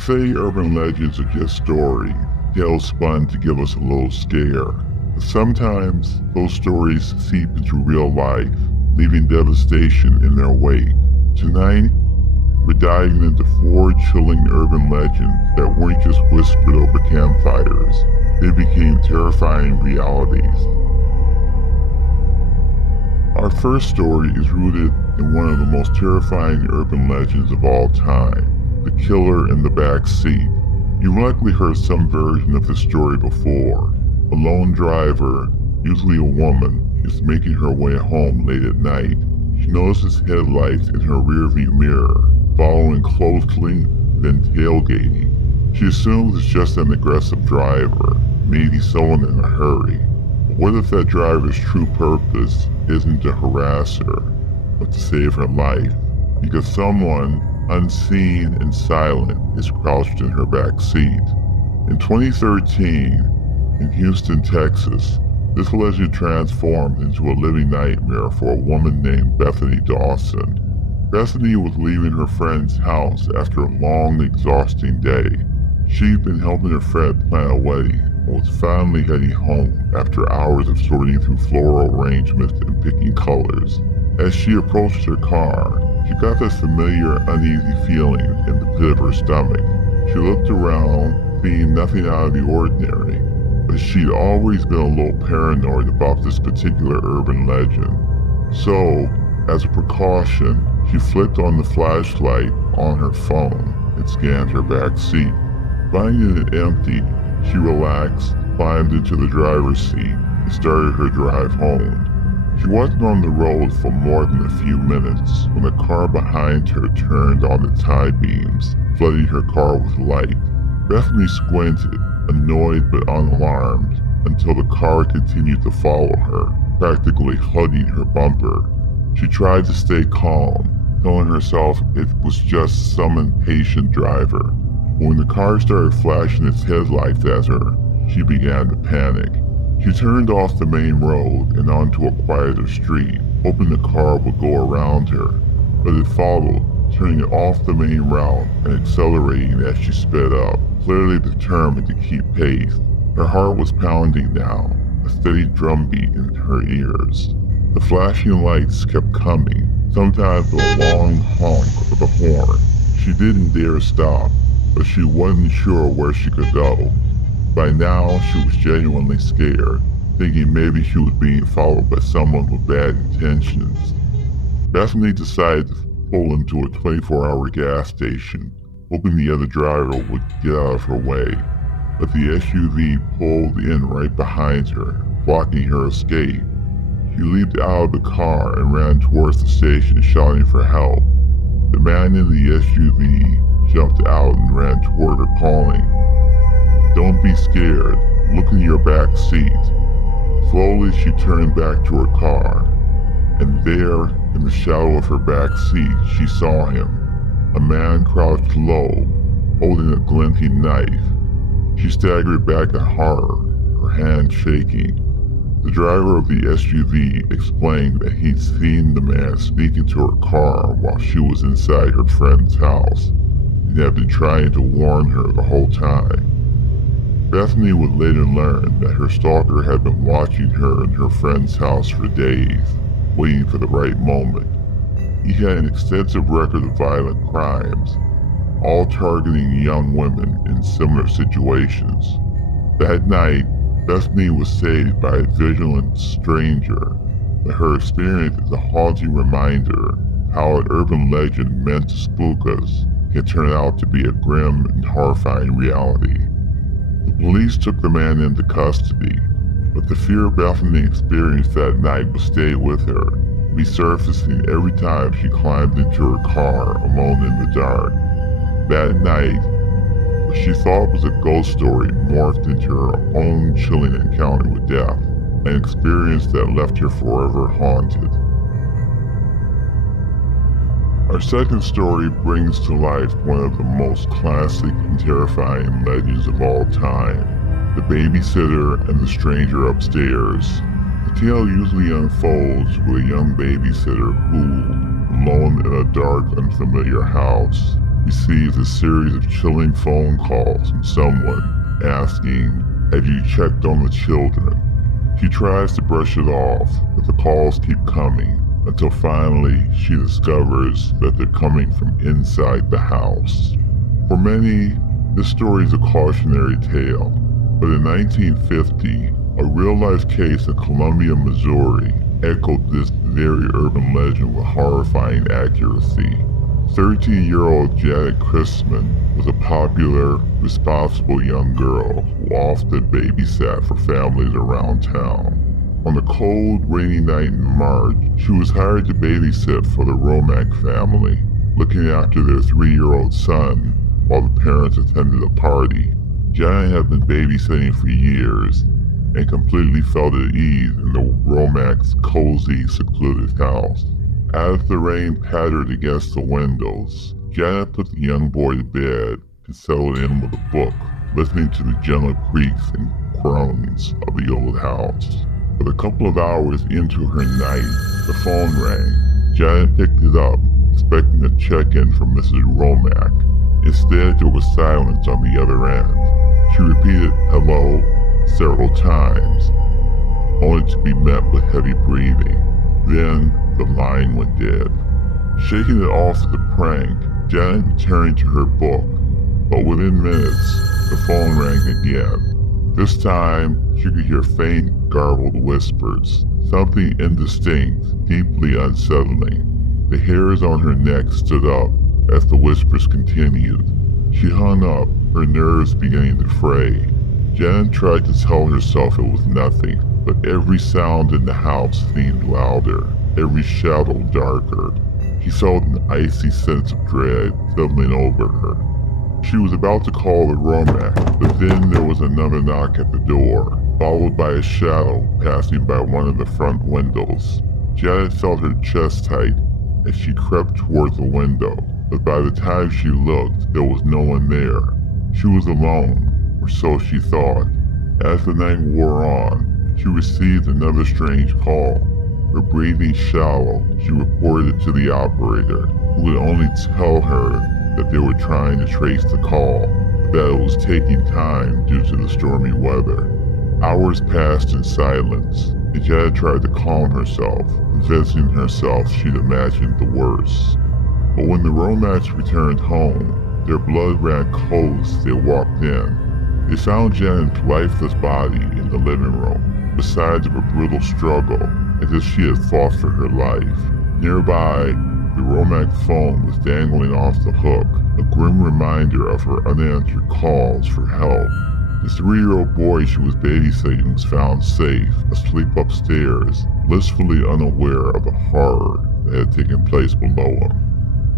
say urban legends are just stories, tales spun to give us a little scare. But sometimes those stories seep into real life, leaving devastation in their wake. Tonight, we're diving into 4 chilling urban legends that weren't just whispered over campfires, they became terrifying realities. Our first story is rooted in one of the most terrifying urban legends of all time, the killer in the back seat. You've likely heard some version of this story before. A lone driver, usually a woman, is making her way home late at night. She notices headlights in her rearview mirror, following closely, then tailgating. She assumes it's just an aggressive driver, maybe someone in a hurry. But what if that driver's true purpose isn't to harass her, but to save her life? Because someone, unseen and silent, is crouched in her back seat. In 2013, in Houston, Texas, this legend transformed into a living nightmare for a woman named Bethany Dawson. Bethany was leaving her friend's house after a long, exhausting day. She'd been helping her friend plan a wedding and was finally heading home after hours of sorting through floral arrangements and picking colors. As she approached her car, she got that familiar uneasy feeling in the pit of her stomach. She looked around, seeing nothing out of the ordinary, but she'd always been a little paranoid about this particular urban legend. So, as a precaution, she flicked on the flashlight on her phone and scanned her back seat. Finding it empty, she relaxed, climbed into the driver's seat, and started her drive home. She wasn't on the road for more than a few minutes when a car behind her turned on the tie beams, flooding her car with light. Bethany squinted, annoyed but unalarmed, until the car continued to follow her, practically hugging her bumper. She tried to stay calm, telling herself it was just some impatient driver. But when the car started flashing its headlights at her, she began to panic. She turned off the main road and onto a quieter street, hoping the car would go around her. But it followed, turning off the main route and accelerating as she sped up, clearly determined to keep pace. Her heart was pounding now, a steady drumbeat in her ears. The flashing lights kept coming, sometimes with a long honk of a horn. She didn't dare stop, but she wasn't sure where she could go. By now, she was genuinely scared, thinking maybe she was being followed by someone with bad intentions. Bethany decided to pull into a 24-hour gas station, hoping the other driver would get out of her way. But the SUV pulled in right behind her, blocking her escape. She leaped out of the car and ran towards the station, shouting for help. The man in the SUV jumped out and ran toward her, calling, "Don't be scared, look in your back seat." Slowly she turned back to her car, and there, in the shadow of her back seat, she saw him, a man crouched low, holding a glinting knife. She staggered back in horror, her hand shaking. The driver of the SUV explained that he'd seen the man sneak into her car while she was inside her friend's house, and had been trying to warn her the whole time. Bethany would later learn that her stalker had been watching her in her friend's house for days, waiting for the right moment. He had an extensive record of violent crimes, all targeting young women in similar situations. That night, Bethany was saved by a vigilant stranger, but her experience is a haunting reminder how an urban legend meant to spook us can turn out to be a grim and horrifying reality. The police took the man into custody, but the fear Bethany experienced that night would stay with her, resurfacing every time she climbed into her car alone in the dark. That night, what she thought was a ghost story morphed into her own chilling encounter with death, an experience that left her forever haunted. Our second story brings to life one of the most classic and terrifying legends of all time, the babysitter and the stranger upstairs. The tale usually unfolds with a young babysitter who, alone in a dark, unfamiliar house, receives a series of chilling phone calls from someone asking, "Have you checked on the children?" She tries to brush it off, but the calls keep coming until finally she discovers that they're coming from inside the house. For many, this story is a cautionary tale, but in 1950, a real-life case in Columbia, Missouri echoed this very urban legend with horrifying accuracy. 13-year-old Janet Christman was a popular, responsible young girl who often babysat for families around town. On a cold, rainy night in March, she was hired to babysit for the Romack family, looking after their 3-year-old son while the parents attended a party. Janet had been babysitting for years and completely felt at ease in the Romack's cozy, secluded house. As the rain pattered against the windows, Janet put the young boy to bed and settled in with a book, listening to the gentle creaks and groans of the old house. But a couple of hours into her night, the phone rang. Janet picked it up, expecting a check-in from Mrs. Romack. Instead, there was silence on the other end. She repeated "hello" several times, only to be met with heavy breathing. Then the line went dead. Shaking it off as a prank, Janet returned to her book, but within minutes, the phone rang again. This time, she could hear faint, garbled whispers, something indistinct, deeply unsettling. The hairs on her neck stood up as the whispers continued. She hung up, her nerves beginning to fray. Janet tried to tell herself it was nothing, but every sound in the house seemed louder, every shadow darker. She felt an icy sense of dread settling over her. She was about to call the Romack, but then there was another knock at the door, followed by a shadow passing by one of the front windows. Janet felt her chest tight as she crept towards the window, but by the time she looked, there was no one there. She was alone, or so she thought. As the night wore on, she received another strange call. Her breathing shallow, she reported to the operator, who would only tell her that they were trying to trace the call, but that it was taking time due to the stormy weather. Hours passed in silence, and Janet tried to calm herself, convincing herself she'd imagined the worst. But when the Romacks returned home, their blood ran cold as they walked in. They found Janet's lifeless body in the living room, with signs of a brutal struggle, as if she had fought for her life. Nearby, the Romack phone was dangling off the hook, a grim reminder of her unanswered calls for help. The 3-year-old boy she was babysitting was found safe, asleep upstairs, blissfully unaware of the horror that had taken place below him.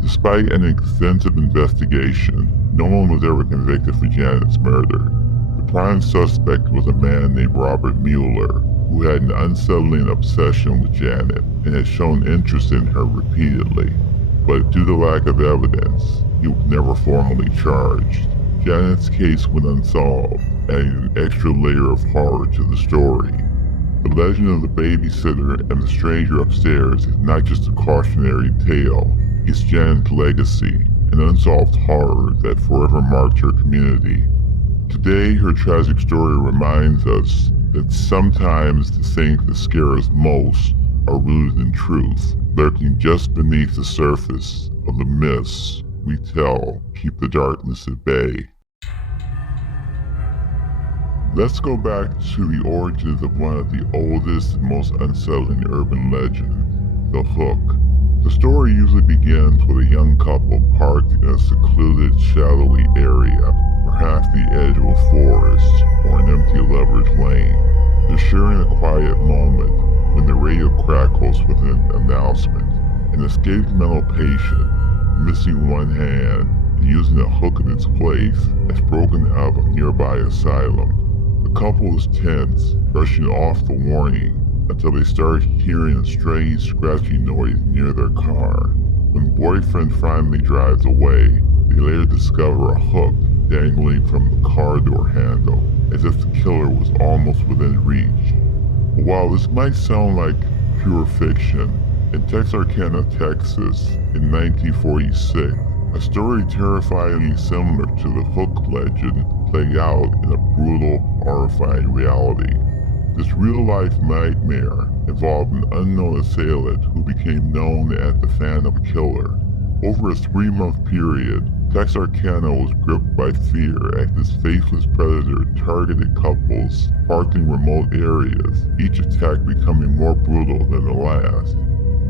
Despite an extensive investigation, no one was ever convicted for Janet's murder. The prime suspect was a man named Robert Mueller, who had an unsettling obsession with Janet and had shown interest in her repeatedly. But due to lack of evidence, he was never formally charged. Janet's case went unsolved, adding an extra layer of horror to the story. The legend of the babysitter and the stranger upstairs is not just a cautionary tale, it's Janet's legacy, an unsolved horror that forever marked her community. Today, her tragic story reminds us that sometimes the things that scare us most are rooted in truth, lurking just beneath the surface of the myths we tell keep the darkness at bay. Let's go back to the origins of one of the oldest and most unsettling urban legends, the Hook. The story usually begins with a young couple parked in a secluded, shadowy area, perhaps the edge of a forest or an empty lover's lane. They're sharing a quiet moment when the radio crackles with an announcement. An escaped mental patient, missing one hand and using a hook in its place, has broken out of a nearby asylum. The couple is tense, brushing off the warning until they start hearing a strange scratching noise near their car. When boyfriend finally drives away, they later discover a hook dangling from the car door handle, as if the killer was almost within reach. But while this might sound like pure fiction, in Texarkana, Texas, in 1946, A story terrifyingly similar to the Hook legend played out in a brutal, horrifying reality. This real-life nightmare involved an unknown assailant who became known as the Phantom Killer. Over a 3-month period, Texarkana was gripped by fear as this faithless predator targeted couples parked in remote areas, each attack becoming more brutal than the last.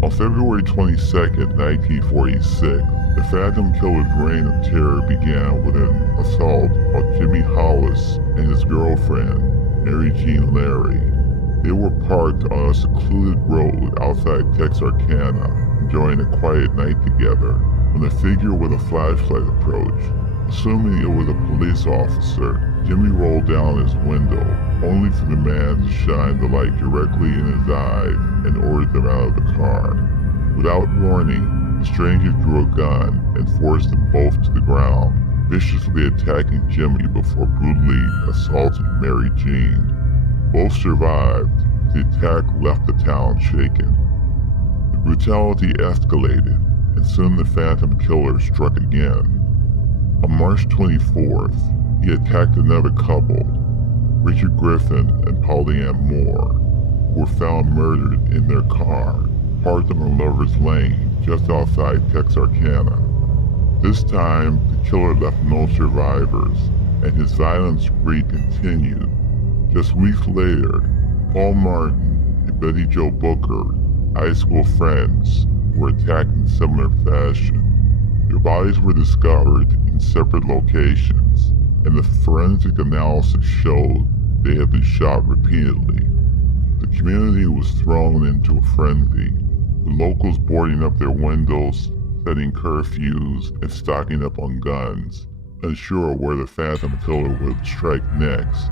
On February 22, 1946, the Phantom Killer's reign of terror began with an assault on Jimmy Hollis and his girlfriend, Mary Jean Larry. They were parked on a secluded road outside Texarkana, enjoying a quiet night together, when a figure with a flashlight approached. Assuming it was a police officer, Jimmy rolled down his window, only for the man to shine the light directly in his eyes and ordered them out of the car. Without warning, the stranger drew a gun and forced them both to the ground, viciously attacking Jimmy before brutally assaulting Mary Jean. Both survived. The attack left the town shaken. The brutality escalated, and soon the Phantom Killer struck again. On March 24th, he attacked another couple, Richard Griffin and Polly Ann Moore, who were found murdered in their car, parked on Lover's Lane just outside Texarkana. This time, the killer left no survivors, and his violent spree continued. Just weeks later, Paul Martin and Betty Jo Booker, high school friends, were attacked in similar fashion. Their bodies were discovered in separate locations, and the forensic analysis showed they had been shot repeatedly. The community was thrown into a frenzy, with locals boarding up their windows, setting curfews, and stocking up on guns, unsure where the Phantom Killer would strike next.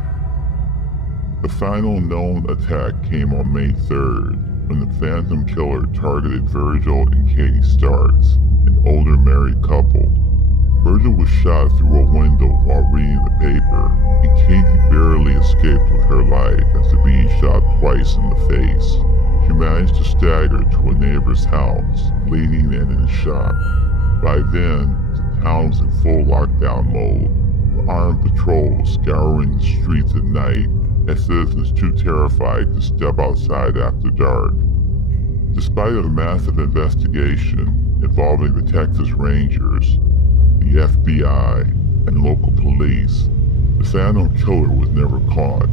The final known attack came on May 3rd, when the Phantom Killer targeted Virgil and Katie Starks, an older married couple. Virgil was shot through a window while reading the paper, and Katie barely escaped with her life after being shot twice in the face. She managed to stagger to a neighbor's house, bleeding and in shock. By then, the town was in full lockdown mode, with armed patrols scouring the streets at night, and citizens too terrified to step outside after dark. Despite a massive investigation involving the Texas Rangers, the FBI, and local police, the Phantom Killer was never caught.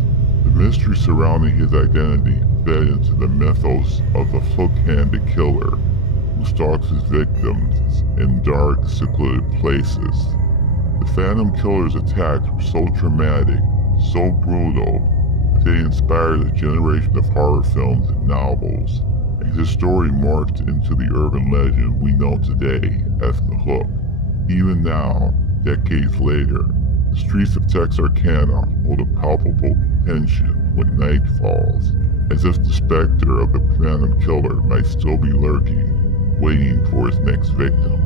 The mystery surrounding his identity fed into the mythos of the hook-handed killer who stalks his victims in dark, secluded places. The Phantom Killer's attacks were so traumatic, so brutal, that they inspired a generation of horror films and novels, and his story morphed into the urban legend we know today as the Hook. Even now, decades later, the streets of Texarkana hold a palpable tension when night falls, as if the specter of the Phantom Killer might still be lurking, waiting for its next victim.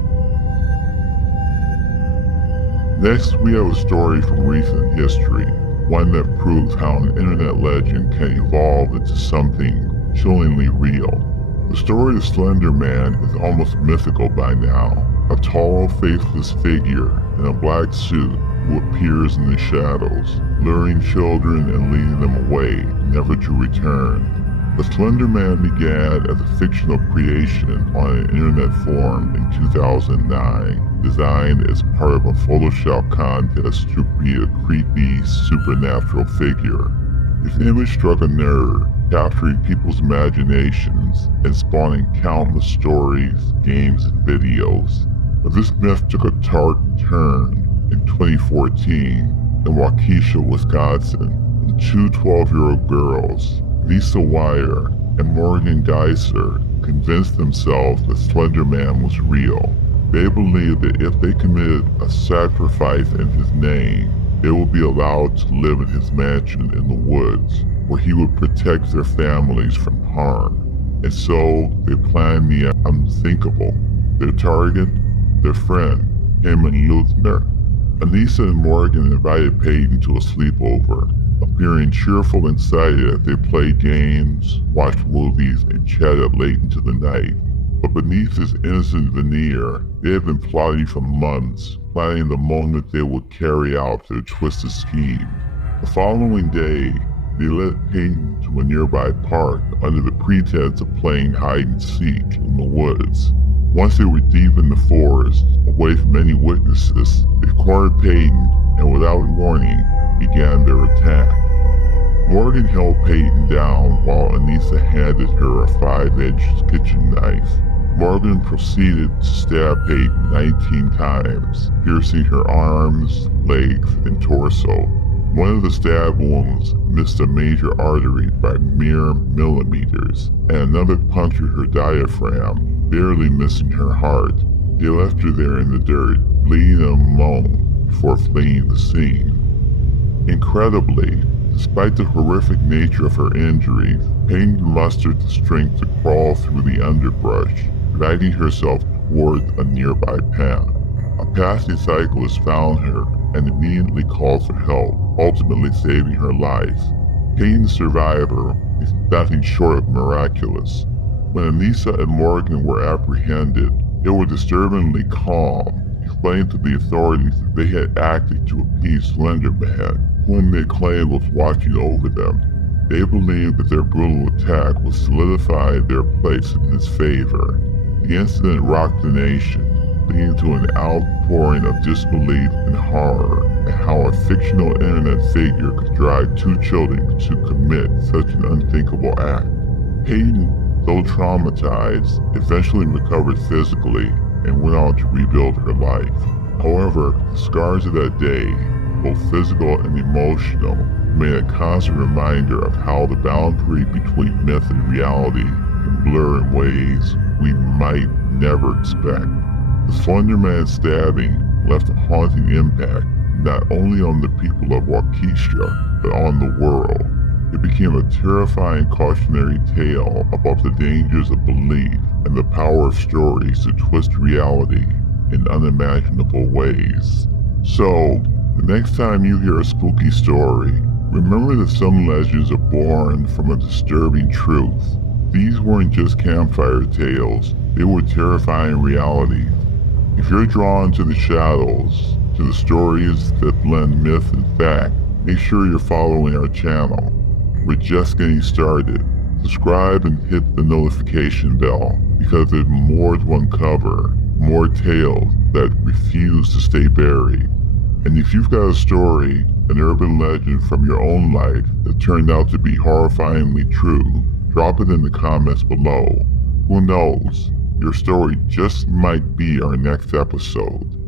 Next, we have a story from recent history, one that proves how an internet legend can evolve into something chillingly real. The story of Slenderman is almost mythical by now, a tall, faceless figure in a black suit who appears in the shadows, luring children and leading them away, never to return. The Slenderman began as a fictional creation on an internet forum in 2009, designed as part of a Photoshop contest to create a creepy, supernatural figure. His image struck a nerve, capturing people's imaginations and spawning countless stories, games, and videos. But this myth took a dark turn in 2014 in Waukesha, Wisconsin, when two 12-year-old girls, Lisa Wire and Morgan Geiser, convinced themselves that Slenderman was real. They believed that if they committed a sacrifice in his name, they would be allowed to live in his mansion in the woods, where he would protect their families from harm. And so, they planned the unthinkable. Their target? Their friend, Damon Luthner. Anissa and Morgan invited Peyton to a sleepover, appearing cheerful and excited as they played games, watched movies, and chatted late into the night. But beneath his innocent veneer, they had been plotting for months, planning the moment they would carry out their twisted scheme. The following day, they led Peyton to a nearby park under the pretense of playing hide-and-seek in the woods. Once they were deep in the forest, away from any witnesses, they cornered Peyton and without warning, began their attack. Morgan held Peyton down while Anissa handed her a 5-inch kitchen knife. Morgan proceeded to stab Peyton 19 times, piercing her arms, legs, and torso. One of the stab wounds missed a major artery by mere millimeters, and another punctured her diaphragm, barely missing her heart. They left her there in the dirt, bleeding and alone, before fleeing the scene. Incredibly, despite the horrific nature of her injuries, Peyton mustered the strength to crawl through the underbrush, dragging herself toward a nearby path. A passing cyclist found her and immediately called for help, ultimately saving her life. Peyton's survivor is nothing short of miraculous. When Anissa and Morgan were apprehended, they were disturbingly calm, explaining to the authorities that they had acted to appease Slenderman, whom they claimed was watching over them. They believed that their brutal attack would solidify their place in his favor. The incident rocked the nation, leading to an outpouring of disbelief and horror at how a fictional internet figure could drive 2 children to commit such an unthinkable act. Peyton, though traumatized, eventually recovered physically and went on to rebuild her life. However, the scars of that day, both physical and emotional, remain a constant reminder of how the boundary between myth and reality can blur in ways we might never expect. The Slenderman stabbing left a haunting impact not only on the people of Waukesha, but on the world. It became a terrifying cautionary tale about the dangers of belief and the power of stories to twist reality in unimaginable ways. So, the next time you hear a spooky story, remember that some legends are born from a disturbing truth. These weren't just campfire tales, they were terrifying realities. If you're drawn to the shadows, to the stories that blend myth and fact, make sure you're following our channel. We're just getting started. Subscribe and hit the notification bell, because there's more to uncover, more tales that refuse to stay buried. And if you've got a story, an urban legend from your own life that turned out to be horrifyingly true, drop it in the comments below. Who knows? Your story just might be our next episode.